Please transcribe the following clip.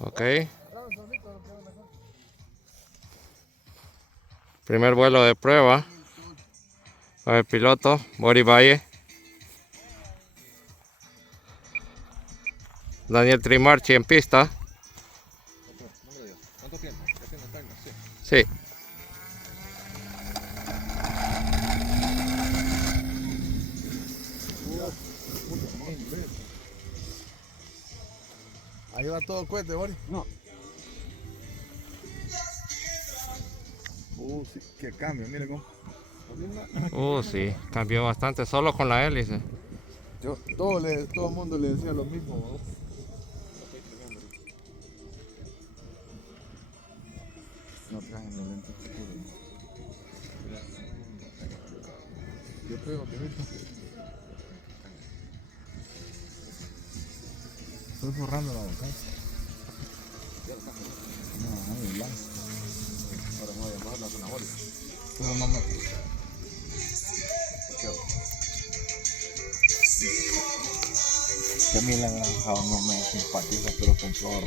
Ok. Primer vuelo de prueba. Con el piloto, Bori Valle. Daniel Trimarchi en pista. ¿Cuánto tiempo? ¿Ya tiene timer? Sí. Ahí va todo el cohete, Bori. No. Sí, qué cambio, mire cómo. Sí, cambió bastante solo con la hélice. Todo el mundo le decía lo mismo, ¿no? No trajen el lente oscuro. Yo pego, te meto. Estoy forrando la boca. No, es blanco. Ahora me voy a llamar la zanahoria. Pero no me... Que a mí la naranja no me simpatiza, pero con todo